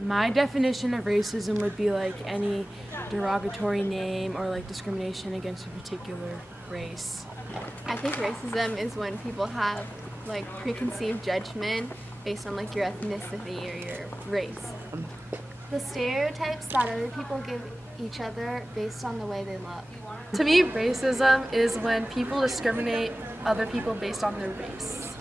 My definition of racism would be like any derogatory name or like discrimination against a particular race. I think racism is when people have like preconceived judgment based on like your ethnicity or your race. The stereotypes that other people give each other based on the way they look. To me, racism is when people discriminate other people based on their race.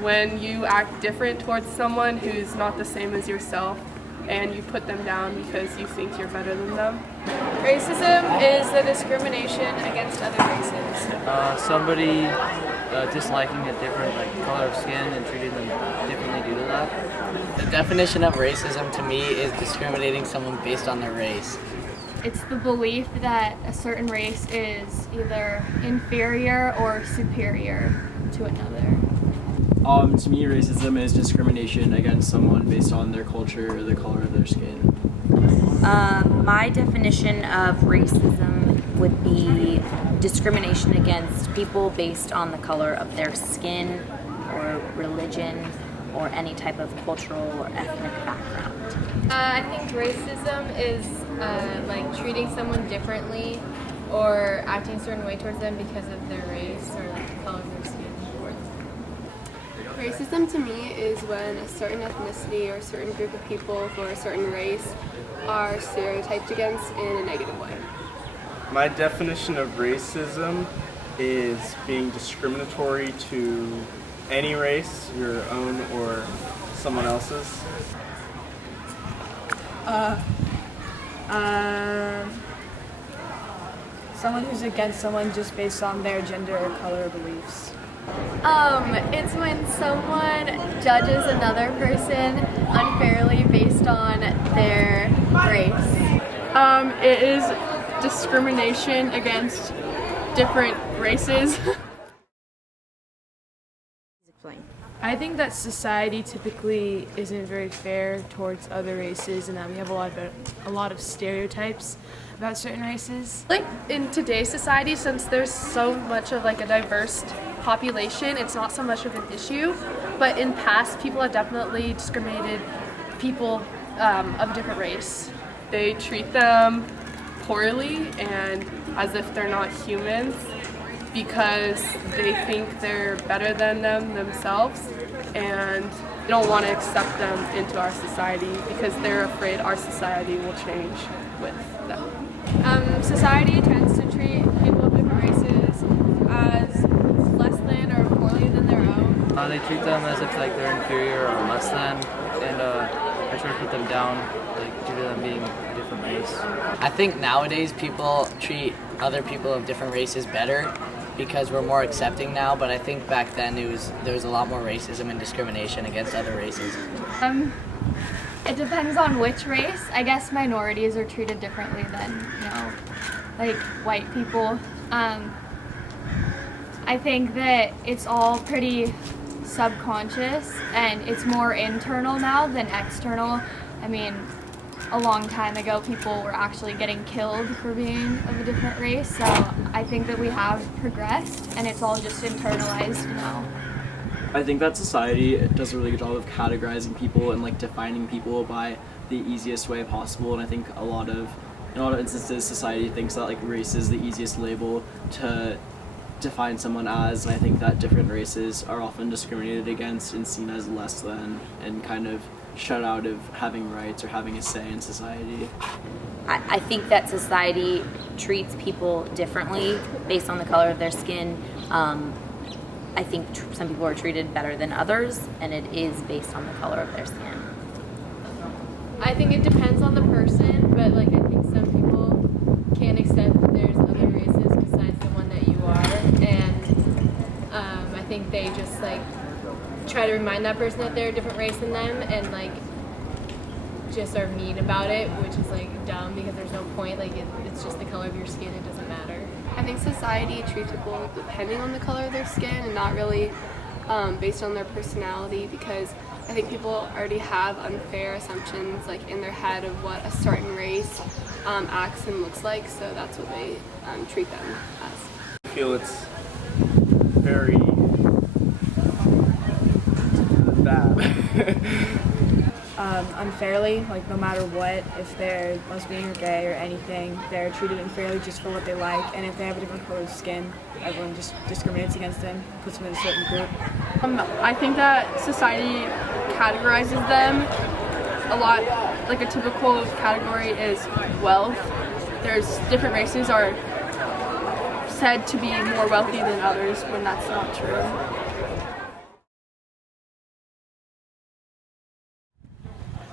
When you act different towards someone who's not the same as yourself and you put them down because you think you're better than them. Racism is the discrimination against other races. Somebody disliking a different color of skin and treating them differently due to that. The definition of racism to me is discriminating someone based on their race. It's the belief that a certain race is either inferior or superior to another. To me, racism is discrimination against someone based on their culture or the color of their skin. My definition of racism would be discrimination against people based on the color of their skin or religion or any type of cultural or ethnic background. I think racism is like treating someone differently or acting a certain way towards them because of their race or like the color of their skin. Racism to me is when a certain ethnicity or a certain group of people for a certain race are stereotyped against in a negative way. My definition of racism is being discriminatory to any race, your own or someone else's. Someone who's against someone just based on their gender or color or beliefs. It's when someone judges another person unfairly based on their race. It is discrimination against different races. I think that society typically isn't very fair towards other races and that we have a lot of stereotypes about certain races. Like in today's society, since there's so much of like a diverse population, it's not so much of an issue, but in past people have definitely discriminated people of a different race. They treat them poorly and as if they're not humans because they think they're better than them themselves and they don't want to accept them into our society because they're afraid our society will change with them. Society tends to treat people of different races as less than or poorly than their own. They treat them as if they're inferior or less than, and I try to put them down due to them being a different race. I think nowadays people treat other people of different races better because we're more accepting now, but I think back then there was a lot more racism and discrimination against other races. It depends on which race. I guess minorities are treated differently than, like white people. I think that it's all pretty subconscious and it's more internal now than external. I mean, a long time ago people were actually getting killed for being of a different race, so I think that we have progressed and it's all just internalized now. I think that society does a really good job of categorizing people and defining people by the easiest way possible, and I think in a lot of instances society thinks that race is the easiest label to define someone as, and I think that different races are often discriminated against and seen as less than and kind of shut out of having rights or having a say in society. I think that society treats people differently based on the color of their skin. I think some people are treated better than others, and it is based on the color of their skin. I think it depends on the person, but I think some people can't accept that there's other races besides the one that you are, and I think they just try to remind that person that they're a different race than them, and just are mean about it, which is dumb because there's no point. It's just the color of your skin; it doesn't matter. I think society treats people depending on the color of their skin and not really based on their personality, because I think people already have unfair assumptions in their head of what a certain race acts and looks like, so that's what they treat them as. I feel it's very bad. unfairly, like no matter what, if they're lesbian or gay or anything, they're treated unfairly just for what they like, and if they have a different color of skin, everyone just discriminates against them, puts them in a certain group. I think that society categorizes them a lot, like a typical category is wealth. There's different races are said to be more wealthy than others when that's not true.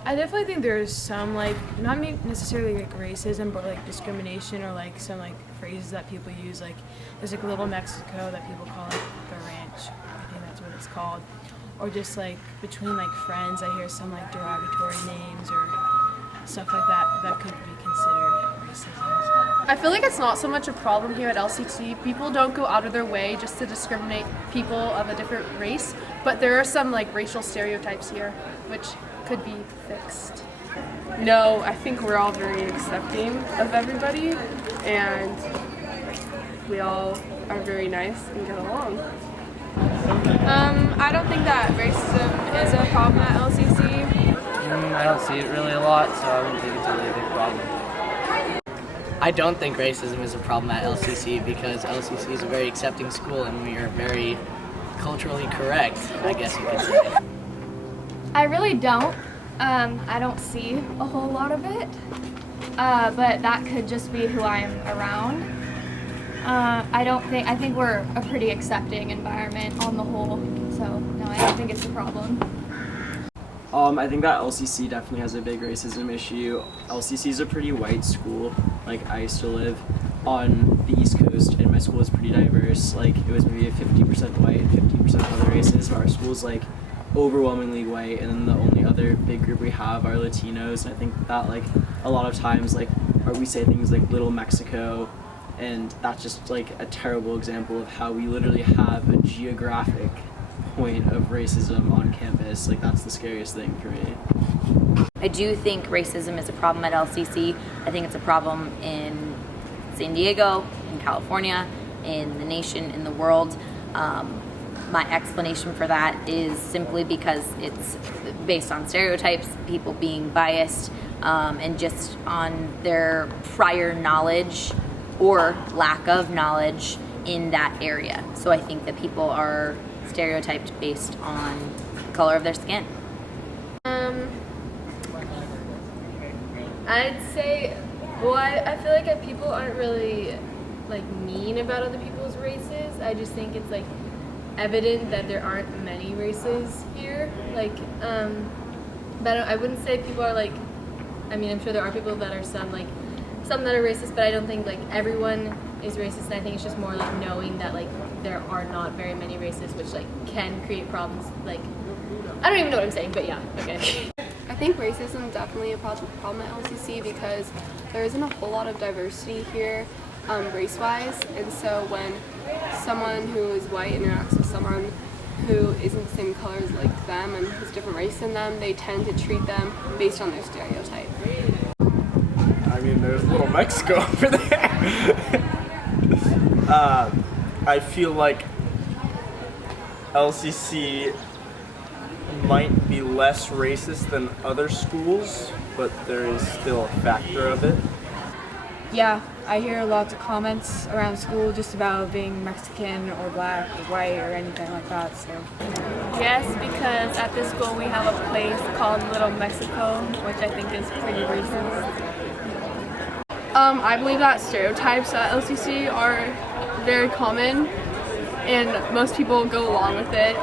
I definitely think there's some like not necessarily like racism, but like discrimination or like some like phrases that people use. Like there's like Little Mexico that people call like the ranch. I think that's what it's called. Or just like between like friends, I hear some like derogatory names or stuff like that that could be considered racism. I feel like it's not so much a problem here at LCC. People don't go out of their way just to discriminate people of a different race, but there are some like racial stereotypes here, which could be fixed. No, I think we're all very accepting of everybody, and we all are very nice and get along. I don't think that racism is a problem at LCC. I don't see it really a lot, so I wouldn't think it's a really big problem. I don't think racism is a problem at LCC because LCC is a very accepting school and we are very culturally correct, I guess you could say. I really don't. I don't see a whole lot of it, but that could just be who I am around. I think we're a pretty accepting environment on the whole, so no, I don't think it's a problem. I think that LCC definitely has a big racism issue. LCC is a pretty white school. Like, I used to live on the East Coast, and my school was pretty diverse. Like, it was maybe 50% white and 50% other races. Our school's like overwhelmingly white, and then the only other big group we have are Latinos. And I think that like a lot of times we say things like Little Mexico, and that's just like a terrible example of how we literally have a geographic point of racism on campus. Like, that's the scariest thing for me. I do think racism is a problem at LCC. I think it's a problem in San Diego, in California, in the nation, in the world. My explanation for that is simply because it's based on stereotypes, people being biased, and just on their prior knowledge or lack of knowledge in that area. So I think that people are stereotyped based on the color of their skin. I'd say, well, I feel like people aren't really like mean about other people's races. I just think it's like evident that there aren't many races here. Like, but I wouldn't say people are like, I mean, I'm sure there are people that are some that are racist, but I don't think like everyone is racist, and I think it's just more like knowing that like there are not very many races, which like can create problems. Like, I don't even know what I'm saying, but yeah, okay. I think racism is definitely a problem at LCC because there isn't a whole lot of diversity here, race-wise, and so when someone who is white interacts with someone who isn't the same color as like them and has a different race than them, they tend to treat them based on their stereotype. I mean, there's Little Mexico over there. I feel like LCC might be less racist than other schools, but there is still a factor of it. Yeah, I hear lots of comments around school just about being Mexican or black or white or anything like that, so. Yes, because at this school we have a place called Little Mexico, which I think is pretty racist. I believe that stereotypes at LCC are very common, and most people go along with it.